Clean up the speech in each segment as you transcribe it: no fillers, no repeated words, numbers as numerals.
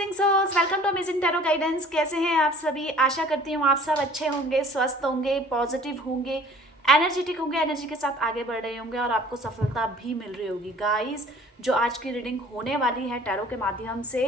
Amazing souls, welcome to amazing tarot guidance. कैसे हैं आप सभी? आशा करती हूँ आप सब अच्छे होंगे, स्वस्थ होंगे, पॉजिटिव होंगे, एनर्जेटिक होंगे, एनर्जी के साथ आगे बढ़ रहे होंगे और आपको सफलता भी मिल रही होगी। गाइस, जो आज की रीडिंग होने वाली है टैरो के माध्यम से,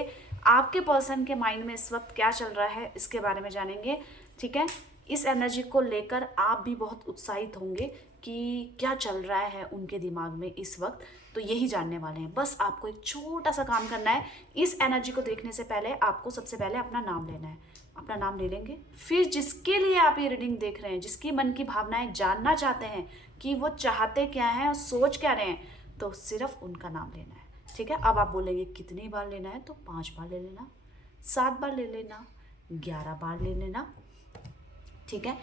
आपके पर्सन के माइंड में इस वक्त क्या चल रहा है इसके बारे में जानेंगे। ठीक है, इस एनर्जी को लेकर आप भी बहुत उत्साहित होंगे कि क्या चल रहा है उनके दिमाग में इस वक्त, तो यही जानने वाले हैं। बस आपको एक छोटा सा काम करना है। इस एनर्जी को देखने से पहले आपको सबसे पहले अपना नाम लेना है। अपना नाम ले लेंगे, फिर जिसके लिए आप ये रीडिंग देख रहे हैं, जिसकी मन की भावनाएं जानना चाहते हैं कि वो चाहते क्या हैं और सोच क्या रहे हैं, तो सिर्फ उनका नाम लेना है। ठीक है, अब आप बोलेंगे कितनी बार लेना है, तो 5 बार ले लेना, 7 बार ले लेना, 11 बार ले लेना। ठीक है,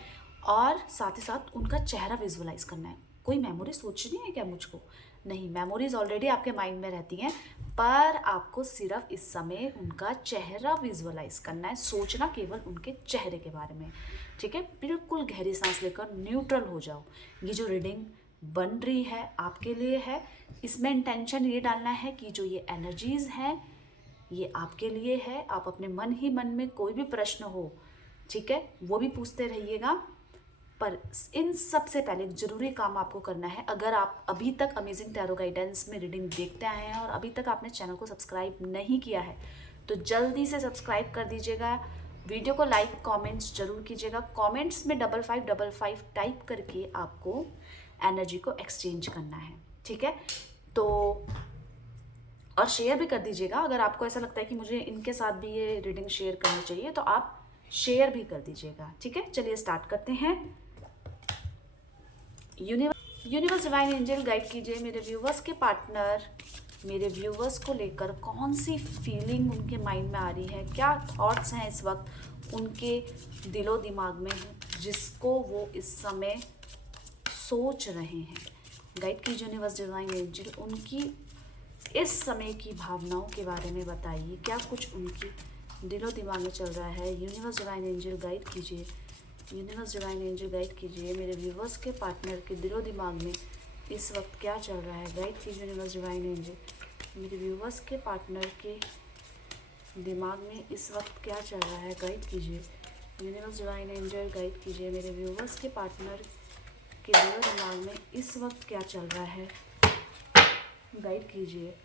और साथ ही साथ उनका चेहरा विजुअलाइज करना है। कोई मेमोरी सोचनी है क्या मुझको? नहीं, मेमोरीज ऑलरेडी आपके माइंड में रहती हैं, पर आपको सिर्फ इस समय उनका चेहरा विजुअलाइज करना है, सोचना केवल उनके चेहरे के बारे में। ठीक है, बिल्कुल गहरी सांस लेकर न्यूट्रल हो जाओ। ये जो रीडिंग बन रही है आपके लिए है। इसमें इंटेंशन ये डालना है कि जो ये एनर्जीज हैं ये आपके लिए है। आप अपने मन ही मन में कोई भी प्रश्न हो, ठीक है, वो भी पूछते रहिएगा। पर इन सब से पहले एक जरूरी काम आपको करना है। अगर आप अभी तक अमेजिंग टैरो गाइडेंस में रीडिंग देखते आए हैं और अभी तक आपने चैनल को सब्सक्राइब नहीं किया है, तो जल्दी से सब्सक्राइब कर दीजिएगा। वीडियो को लाइक कमेंट्स जरूर कीजिएगा। कमेंट्स में 5555 टाइप करके आपको एनर्जी को एक्सचेंज करना है। ठीक है, तो और शेयर भी कर दीजिएगा। अगर आपको ऐसा लगता है कि मुझे इनके साथ भी ये रीडिंग शेयर करनी चाहिए, तो आप शेयर भी कर दीजिएगा। ठीक है, चलिए स्टार्ट करते हैं। यूनिवर्स डिवाइन एंजल गाइड कीजिए मेरे व्यूवर्स के पार्टनर, मेरे व्यूवर्स को लेकर कौन सी फीलिंग उनके माइंड में आ रही है, क्या थॉट्स हैं इस वक्त उनके दिलो दिमाग में, जिसको वो इस समय सोच रहे हैं। गाइड कीजिए यूनिवर्स डिवाइन एंजल, उनकी इस समय की भावनाओं के बारे में बताइए। क्या कुछ उनकी दिलो दिमाग में चल रहा है? यूनिवर्स डिवाइन एंजल गाइड कीजिए, यूनिवर्स डिवाइन एंजल गाइड कीजिए मेरे व्यूवर्स के पार्टनर के दिलो दिमाग में इस वक्त क्या चल रहा है। गाइड कीजिए यूनिवर्स डिवाइन एंजल, मेरे व्यूवर्स के पार्टनर के दिमाग में इस वक्त क्या चल रहा है। गाइड कीजिए यूनिवर्स डिवाइन एंजल, गाइड कीजिए मेरे व्यूवर्स के पार्टनर के दिलो दिमाग में इस वक्त क्या चल रहा है। गाइड कीजिए।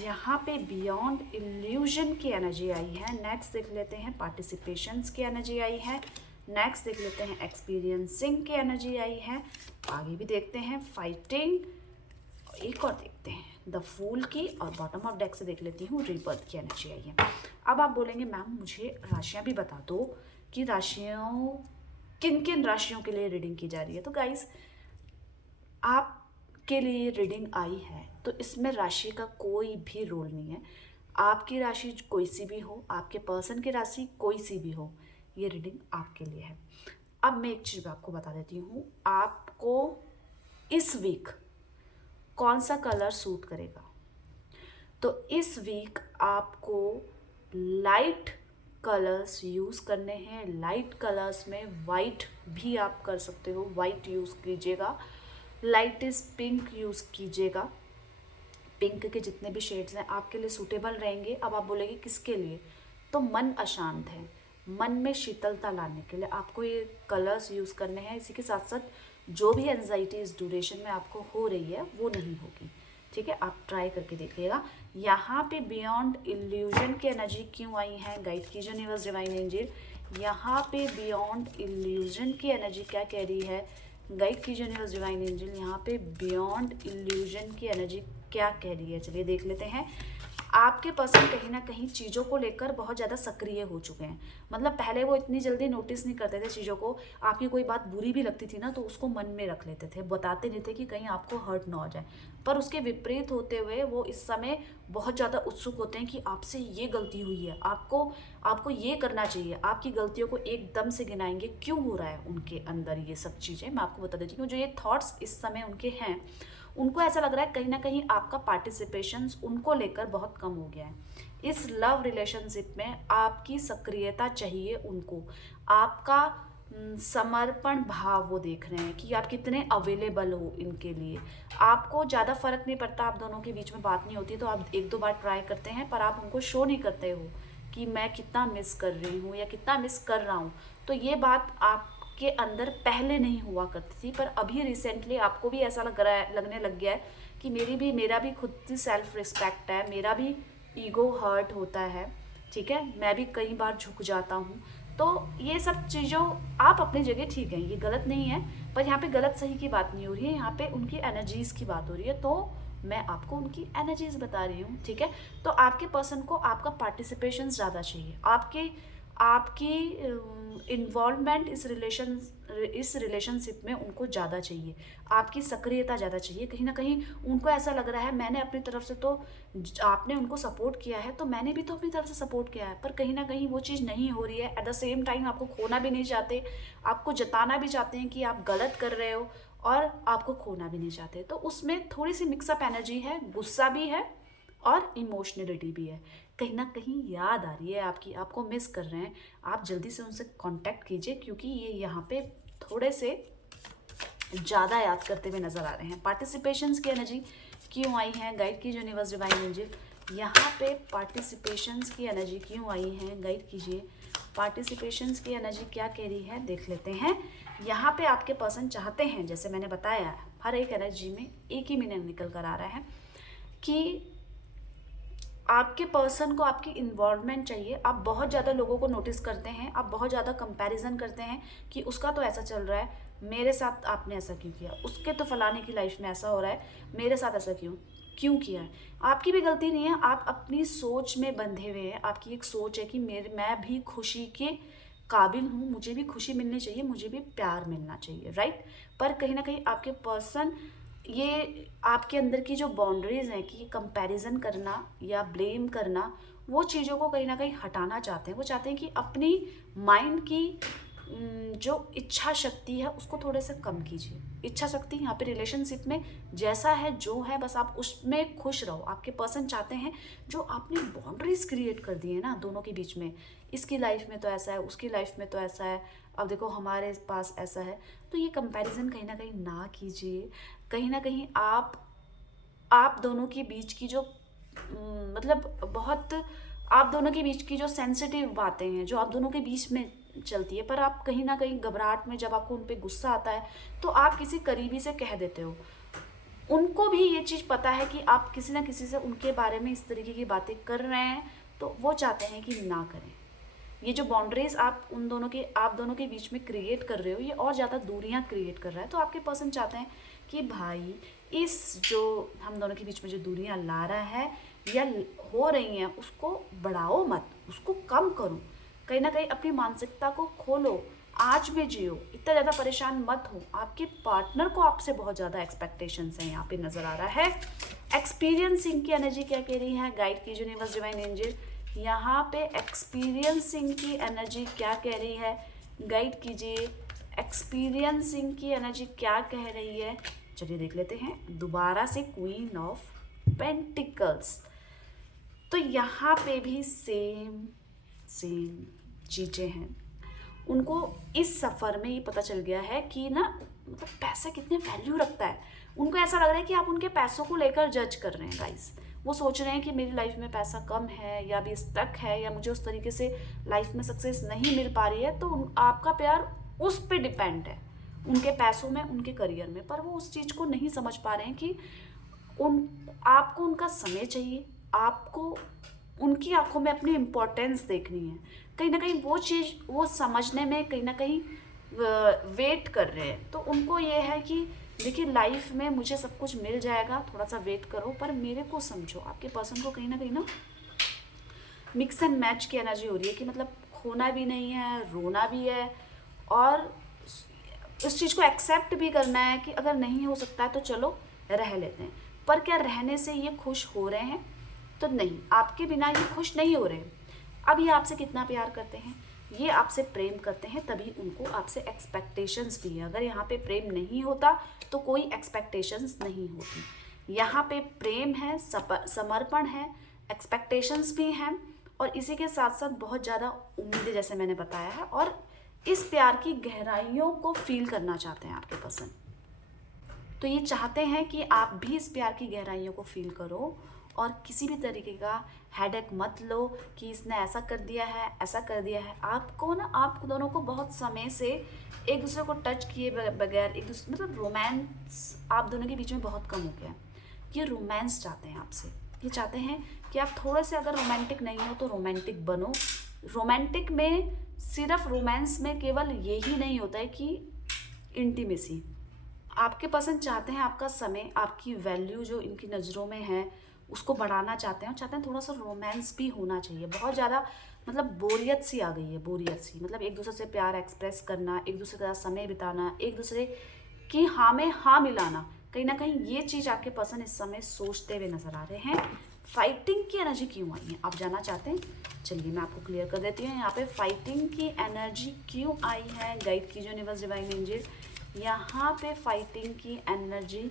यहाँ पे बियॉन्ड इल्यूजन की एनर्जी आई है। नेक्स्ट देख लेते हैं पार्टिसिपेशंस की एनर्जी आई है। नेक्स्ट देख लेते हैं एक्सपीरियंसिंग की एनर्जी आई है। आगे भी देखते हैं फाइटिंग, एक और देखते हैं द फूल की, और बॉटम ऑफ डेक से देख लेती हूँ रीबर्थ की एनर्जी आई है। अब आप बोलेंगे मैम मुझे राशियाँ भी बता दो कि राशियों किन किन राशियों के लिए रीडिंग की जा रही है। तो गाइस, आपके लिए रीडिंग आई है तो इसमें राशि का कोई भी रोल नहीं है। आपकी राशि कोई सी भी हो, आपके पर्सन की राशि कोई सी भी हो, ये रीडिंग आपके लिए है। अब मैं एक चीज़ आपको बता देती हूँ, आपको इस वीक कौन सा कलर सूट करेगा। तो इस वीक आपको लाइट कलर्स यूज़ करने हैं। लाइट कलर्स में वाइट भी आप कर सकते हो, वाइट यूज़ कीजिएगा। लाइटेस्ट पिंक यूज़ कीजिएगा। पिंक के जितने भी शेड्स हैं आपके लिए सूटेबल रहेंगे। अब आप बोलेंगे किसके लिए, तो मन अशांत है, मन में शीतलता लाने के लिए आपको ये कलर्स यूज़ करने हैं। इसी के साथ साथ जो भी एंजाइटी इस ड्यूरेशन में आपको हो रही है वो नहीं होगी। ठीक है, आप ट्राई करके देखिएगा। यहाँ पे बियॉन्ड इल्यूजन की एनर्जी क्यों आई है? गाइड कीजिए यूनिवर्स डिवाइन एंजल, यहाँ पे बियॉन्ड इल्यूजन की एनर्जी क्या कह रही है। गाइड कीजिए यूनिवर्स डिवाइन एंजल, यहाँ पे बियॉन्ड इल्यूजन की एनर्जी क्या कह रही है। चलिए देख लेते हैं। आपके पर्सन कहीं ना कहीं चीज़ों को लेकर बहुत ज़्यादा सक्रिय हो चुके हैं। मतलब पहले वो इतनी जल्दी नोटिस नहीं करते थे चीज़ों को। आपकी कोई बात बुरी भी लगती थी ना, तो उसको मन में रख लेते थे, बताते नहीं थे कि कहीं आपको हर्ट ना हो जाए। पर उसके विपरीत होते हुए वो इस समय बहुत ज़्यादा उत्सुक होते हैं कि आपसे ये गलती हुई है, आपको ये करना चाहिए। आपकी गलतियों को एकदम से गिनाएंगे क्यों हो रहा है उनके अंदर ये सब चीज़ें। मैं आपको बता देती हूँ, जो ये थॉट्स इस समय उनके हैं, उनको ऐसा लग रहा है कहीं ना कहीं आपका पार्टिसिपेशन उनको लेकर बहुत कम हो गया है। इस लव रिलेशनशिप में आपकी सक्रियता चाहिए उनको। आपका समर्पण भाव वो देख रहे हैं कि आप कितने अवेलेबल हो इनके लिए। आपको ज़्यादा फर्क नहीं पड़ता, आप दोनों के बीच में बात नहीं होती तो आप एक दो बार ट्राई करते हैं, पर आप उनको शो नहीं करते हो कि मैं कितना मिस कर रही हूँ या कितना मिस कर रहा हूँ। तो ये बात आपके अंदर पहले नहीं हुआ करती थी, पर अभी रिसेंटली आपको भी ऐसा लगने लग गया है कि मेरा भी खुद की सेल्फ रिस्पेक्ट है, मेरा भी ईगो हर्ट होता है, ठीक है, मैं भी कई बार झुक जाता हूँ। तो ये सब चीज़ों आप अपनी जगह ठीक है, ये गलत नहीं है, पर यहाँ पे गलत सही की बात नहीं हो रही है, यहाँ पे उनकी एनर्जीज़ की बात हो रही है। तो मैं आपको उनकी एनर्जीज़ बता रही हूँ, ठीक है। तो आपके पर्सन को आपका पार्टिसिपेशन ज़्यादा चाहिए, आपकी इन्वॉल्वमेंट इस रिलेशनशिप में उनको ज़्यादा चाहिए, आपकी सक्रियता ज़्यादा चाहिए। कहीं ना कहीं उनको ऐसा लग रहा है मैंने अपनी तरफ से तो आपने उनको सपोर्ट किया है तो मैंने भी तो अपनी तरफ से सपोर्ट किया है, पर कहीं ना कहीं वो चीज़ नहीं हो रही है। एट द सेम टाइम आपको खोना भी नहीं चाहते, आपको जताना भी चाहते हैं कि आप गलत कर रहे हो, और आपको खोना भी नहीं चाहते। तो उसमें थोड़ी सी मिक्सअप एनर्जी है, गुस्सा भी है और इमोशनलिटी भी है। कहीं ना कहीं याद आ रही है आपकी, आपको मिस कर रहे हैं। आप जल्दी से उनसे कांटेक्ट कीजिए, क्योंकि ये यहाँ पे थोड़े से ज़्यादा याद करते हुए नज़र आ रहे हैं। पार्टिसिपेशंस की एनर्जी क्यों आई है, गाइड कीजिए यूनिवर्स डिवाइन एंजल। यहाँ पे पार्टिसिपेशंस की एनर्जी क्यों आई है, गाइड कीजिए। पार्टिसिपेशंस की एनर्जी क्या कह रही है देख लेते हैं। यहाँ पे आपके पर्सन चाहते हैं, जैसे मैंने बताया हर एक एनर्जी में एक ही मीनिंग निकल कर आ रहा है कि आपके पर्सन को आपकी इन्वॉल्वमेंट चाहिए। आप बहुत ज़्यादा लोगों को नोटिस करते हैं, आप बहुत ज़्यादा कंपैरिजन करते हैं कि उसका तो ऐसा चल रहा है, मेरे साथ आपने ऐसा क्यों किया, उसके तो फलाने की लाइफ में ऐसा हो रहा है, मेरे साथ ऐसा क्यों किया है। आपकी भी गलती नहीं है, आप अपनी सोच में बंधे हुए हैं। आपकी एक सोच है कि मैं भी खुशी के काबिल हूँ, मुझे भी खुशी मिलनी चाहिए, मुझे भी प्यार मिलना चाहिए, राइट। पर कहीं ना कहीं आपके पर्सन ये आपके अंदर की जो बाउंड्रीज हैं कि कंपैरिजन करना या ब्लेम करना, वो चीज़ों को कहीं ना कहीं हटाना चाहते हैं। वो चाहते हैं कि अपनी माइंड की जो इच्छा शक्ति है उसको थोड़े से कम कीजिए। इच्छा शक्ति यहाँ पे रिलेशनशिप में जैसा है जो है, बस आप उसमें खुश रहो। आपके पर्सन चाहते हैं जो आपने बाउंड्रीज क्रिएट कर दी है ना दोनों के बीच में, इसकी लाइफ में तो ऐसा है, उसकी लाइफ में तो ऐसा है, अब देखो हमारे पास ऐसा है। तो ये कंपैरिजन कहीं ना कीजिए। कहीं ना कहीं आप दोनों के बीच की जो मतलब बहुत आप दोनों के बीच की जो सेंसिटिव बातें हैं जो आप दोनों के बीच में चलती है, पर आप कहीं ना कहीं घबराहट में जब आपको उन पे गुस्सा आता है तो आप किसी करीबी से कह देते हो। उनको भी ये चीज़ पता है कि आप किसी ना किसी से उनके बारे में इस तरीके की बातें कर रहे हैं, तो वो चाहते हैं कि ना करें। ये जो बाउंड्रीज आप दोनों के बीच में क्रिएट कर रहे हो, ये और ज़्यादा दूरियां क्रिएट कर रहा है। तो आपके पर्सन चाहते हैं कि भाई इस जो हम दोनों के बीच में जो दूरियां ला रहा है या हो रही हैं उसको बढ़ाओ मत, उसको कम करो। कहीं ना कहीं अपनी मानसिकता को खोलो, आज में जियो, इतना ज़्यादा परेशान मत हो। आपके पार्टनर को आपसे बहुत ज़्यादा एक्सपेक्टेशंस हैं यहाँ पे नज़र आ रहा है। एक्सपीरियंसिंग की एनर्जी क्या कह रही है, गाइड कीजिए यूनिवर्स डिवाइन एंजल। यहाँ पे एक्सपीरियंसिंग की एनर्जी क्या कह रही है, गाइड कीजिए। एक्सपीरियंसिंग की एनर्जी क्या कह रही है, चलिए देख लेते हैं। दोबारा से क्वीन ऑफ पेंटिकल्स। तो यहाँ पे भी सेम चीज़ें हैं। उनको इस सफ़र में ये पता चल गया है कि ना मतलब पैसा कितने वैल्यू रखता है। उनको ऐसा लग रहा है कि आप उनके पैसों को लेकर जज कर रहे हैं गाइस। वो सोच रहे हैं कि मेरी लाइफ में पैसा कम है या अभी स्टक है या मुझे उस तरीके से लाइफ में सक्सेस नहीं मिल पा रही है, तो आपका प्यार उस पर डिपेंड है, उनके पैसों में, उनके करियर में। पर वो उस चीज़ को नहीं समझ पा रहे हैं कि आपको उनका समय चाहिए, आपको उनकी आंखों में अपनी इम्पोर्टेंस देखनी है। कहीं ना कहीं वो चीज़ वो समझने में कहीं ना कहीं वेट कर रहे हैं। तो उनको ये है कि देखिए लाइफ में मुझे सब कुछ मिल जाएगा, थोड़ा सा वेट करो, पर मेरे को समझो। आपके पर्सन को कहीं ना मिक्स एंड मैच की एनर्जी हो रही है कि मतलब खोना भी नहीं है, रोना भी है, और इस चीज़ को एक्सेप्ट भी करना है कि अगर नहीं हो सकता है तो चलो रह लेते हैं। पर क्या रहने से ये खुश हो रहे हैं, तो नहीं, आपके बिना ये खुश नहीं हो रहे हैं। अब ये आपसे कितना प्यार करते हैं, ये आपसे प्रेम करते हैं, तभी उनको आपसे एक्सपेक्टेशंस भी है। अगर यहाँ पे प्रेम नहीं होता तो कोई एक्सपेक्टेशंस नहीं होती। यहाँ पे प्रेम है, समर्पण है, एक्सपेक्टेशंस भी हैं, और इसी के साथ साथ बहुत ज़्यादा उम्मीदें, जैसे मैंने बताया है, और इस प्यार की गहराइयों को फील करना चाहते हैं आपके पर्सन। तो ये चाहते हैं कि आप भी इस प्यार की गहराइयों को फील करो और किसी भी तरीके का हेडेक मत लो कि इसने ऐसा कर दिया है, ऐसा कर दिया है। आपको ना, आप दोनों को बहुत समय से एक दूसरे को टच किए बगैर, एक दूसरे मतलब रोमांस आप दोनों के बीच में बहुत कम हो गया है। ये रोमांस चाहते हैं आपसे। ये चाहते हैं कि आप थोड़े से, अगर रोमांटिक नहीं हो तो रोमांटिक बनो। रोमांटिक में सिर्फ, रोमांस में केवल यही नहीं होता है कि इंटीमेसी। आपके पर्सन चाहते हैं आपका समय, आपकी वैल्यू जो इनकी नज़रों में है उसको बढ़ाना चाहते हैं, और चाहते हैं थोड़ा सा रोमांस भी होना चाहिए। बहुत ज़्यादा मतलब बोरियत सी आ गई है, बोरियत सी, मतलब एक दूसरे से प्यार एक्सप्रेस करना, एक दूसरे के साथ समय बिताना, एक दूसरे की हाँ में हाँ मिलाना, कहीं ना कहीं ये चीज़ आपके पर्सन इस समय सोचते हुए नजर आ रहे हैं। फाइटिंग की एनर्जी क्यों आई है आप जानना चाहते हैं? चलिए मैं आपको क्लियर कर देती हूँ। यहाँ पे फाइटिंग की एनर्जी क्यों आई है, गाइड कीजिए यूनिवर्स डिवाइन एंजल। यहाँ पे फाइटिंग की एनर्जी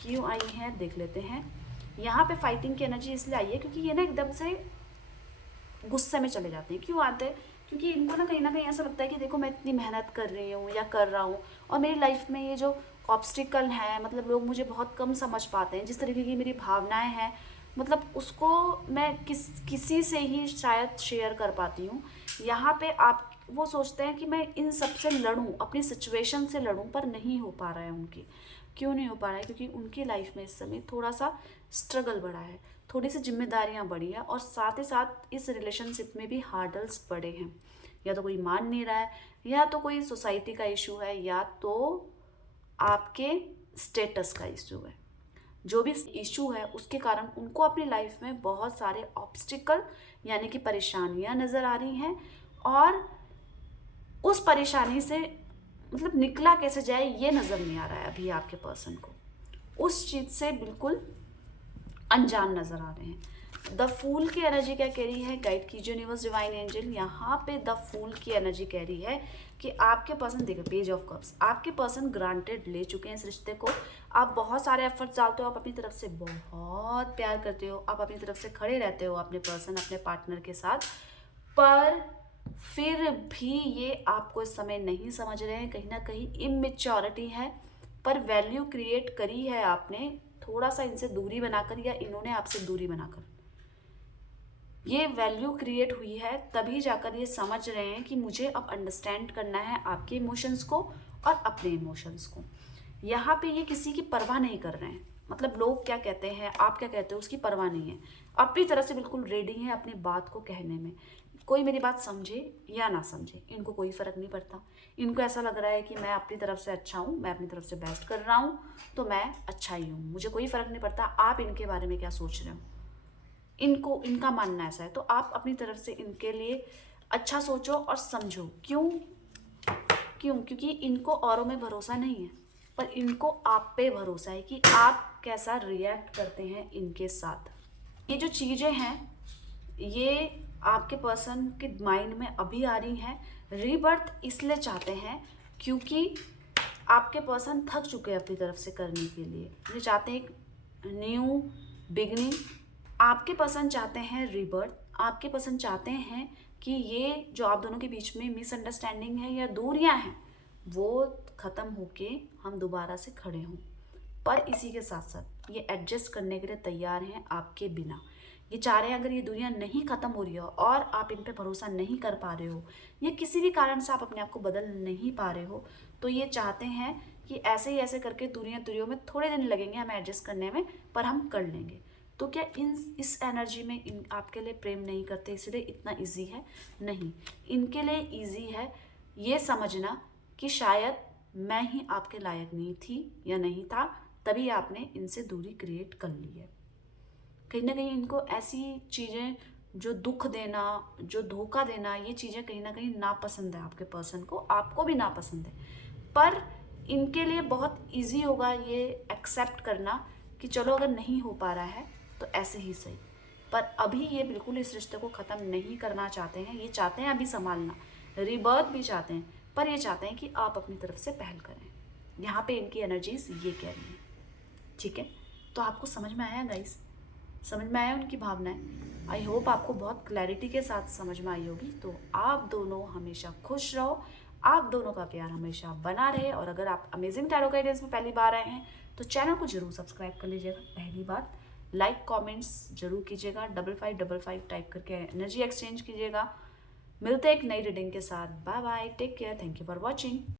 क्यों आई है देख लेते हैं। यहाँ पे फाइटिंग की एनर्जी इसलिए आई है क्योंकि ये ना एकदम से गुस्से में चले जाते हैं। क्यों आते हैं? क्योंकि इनको ना कहीं ऐसा लगता है कि देखो मैं इतनी मेहनत कर रही हूँ या कर रहा हूँ, और मेरी लाइफ में ये जो ऑब्स्टिकल है, मतलब लोग मुझे बहुत कम समझ पाते हैं, जिस तरीके की मेरी भावनाएं हैं, मतलब उसको मैं किसी से ही शायद शेयर कर पाती हूँ। यहाँ पे आप, वो सोचते हैं कि मैं इन सब से लड़ूँ, अपनी सिचुएशन से लड़ूँ, पर नहीं हो पा रहा है उनकी। क्यों नहीं हो पा रहा है? क्योंकि उनकी लाइफ में इस समय थोड़ा सा स्ट्रगल बढ़ा है, थोड़ी सी जिम्मेदारियां बढ़ी है, और साथ ही साथ इस रिलेशनशिप में भी हार्डल्स बढ़े हैं। या तो कोई मान नहीं रहा है, या तो कोई सोसाइटी का इशू है, या तो आपके स्टेटस का इशू है। जो भी इशू है उसके कारण उनको अपनी लाइफ में बहुत सारे ऑब्स्टिकल यानी कि परेशानियां नज़र आ रही हैं, और उस परेशानी से मतलब निकला कैसे जाए ये नज़र नहीं आ रहा है अभी आपके पर्सन को। उस चीज़ से बिल्कुल अनजान नज़र आ रहे हैं। द फूल की एनर्जी क्या कह रही है, गाइड कीजिए यूनिवर्स डिवाइन एंजल। यहाँ पे द फूल की एनर्जी कह रही है कि आपके पर्सन, देखो पेज ऑफ कप्स, आपके पर्सन ग्रांटेड ले चुके हैं इस रिश्ते को। आप बहुत सारे एफर्ट्स डालते हो, आप अपनी तरफ से बहुत प्यार करते हो, आप अपनी तरफ से खड़े रहते हो अपने पर्सन, अपने पार्टनर के साथ, पर फिर भी ये आपको इस समय नहीं समझ रहे हैं। कहीं ना कहीं इमेच्योरिटी है, पर वैल्यू क्रिएट करी है आपने थोड़ा सा इनसे दूरी बनाकर, या इन्होंने आपसे दूरी बनाकर। ये वैल्यू क्रिएट हुई है तभी जाकर ये समझ रहे हैं कि मुझे अब अंडरस्टैंड करना है आपके इमोशंस को और अपने इमोशंस को। यहाँ पे ये किसी की परवाह नहीं कर रहे हैं, मतलब लोग क्या कहते हैं, आप क्या कहते हो, उसकी परवाह नहीं है। अपनी तरफ से बिल्कुल रेडी है अपनी बात को कहने में। कोई मेरी बात समझे या ना समझे, इनको कोई फ़र्क नहीं पड़ता। इनको ऐसा लग रहा है कि मैं अपनी तरफ से अच्छा हूँ, मैं अपनी तरफ से बेस्ट कर रहा हूँ, तो मैं अच्छा ही हूँ, मुझे कोई फ़र्क नहीं पड़ता आप इनके बारे में क्या सोच रहे हो। इनको, इनका मानना ऐसा है, तो आप अपनी तरफ से इनके लिए अच्छा सोचो और समझो। क्यों? क्योंकि इनको औरों में भरोसा नहीं है, पर इनको आप पे भरोसा है कि आप कैसा रिएक्ट करते हैं इनके साथ। ये जो चीज़ें हैं ये आपके पर्सन के माइंड में अभी आ रही हैं। रीबर्थ इसलिए चाहते हैं क्योंकि आपके पर्सन थक चुके हैं अपनी तरफ से करने के लिए। ये चाहते हैं एक न्यू बिगनिंग। आपके पर्सन चाहते हैं रीबर्थ। आपके पर्सन चाहते हैं कि ये जो आप दोनों के बीच में मिसअंडरस्टैंडिंग है या दूरियां हैं वो ख़त्म होके हम दोबारा से खड़े हों। पर इसी के साथ साथ ये एडजस्ट करने के लिए तैयार हैं आपके बिना। ये चाह रहे हैं अगर ये दुनिया नहीं ख़त्म हो रही हो और आप इन पे भरोसा नहीं कर पा रहे हो, या किसी भी कारण से आप अपने आप को बदल नहीं पा रहे हो, तो ये चाहते हैं कि ऐसे ही ऐसे करके दूरियों में थोड़े दिन लगेंगे हमें एडजस्ट करने में, पर हम कर लेंगे। तो क्या इस एनर्जी में इन आपके लिए प्रेम नहीं करते इसलिए इतना इजी है? नहीं, इनके लिए इजी है ये समझना कि शायद मैं ही आपके लायक नहीं थी या नहीं था, तभी आपने इनसे दूरी क्रिएट कर ली है। कहीं ना कहीं इनको ऐसी चीज़ें, जो दुख देना, जो धोखा देना, ये चीज़ें कहीं ना कहीं नापसंद है आपके पर्सन को, आपको भी नापसंद है। पर इनके लिए बहुत इजी होगा ये एक्सेप्ट करना कि चलो अगर नहीं हो पा रहा है तो ऐसे ही सही। पर अभी ये बिल्कुल इस रिश्ते को ख़त्म नहीं करना चाहते हैं। ये चाहते हैं अभी संभालना, रीबर्थ भी चाहते हैं, पर ये चाहते हैं कि आप अपनी तरफ से पहल करें। यहाँ पे इनकी एनर्जीज ये कह रही हैं। ठीक है, तो आपको समझ में आया गाइस? समझ में आया उनकी भावनाएं? आई होप आपको बहुत क्लैरिटी के साथ समझ में आई होगी। तो आप दोनों हमेशा खुश रहो, आप दोनों का प्यार हमेशा बना रहे। और अगर आप अमेजिंग टैरो गाइडेंस में पहली बार आए हैं तो चैनल को जरूर सब्सक्राइब कर लीजिएगा। पहली बात, लाइक कमेंट्स जरूर कीजिएगा, 5555 टाइप करके एनर्जी एक्सचेंज कीजिएगा। मिलते हैं एक नई रीडिंग के साथ। Bye bye, take care, thank you for watching.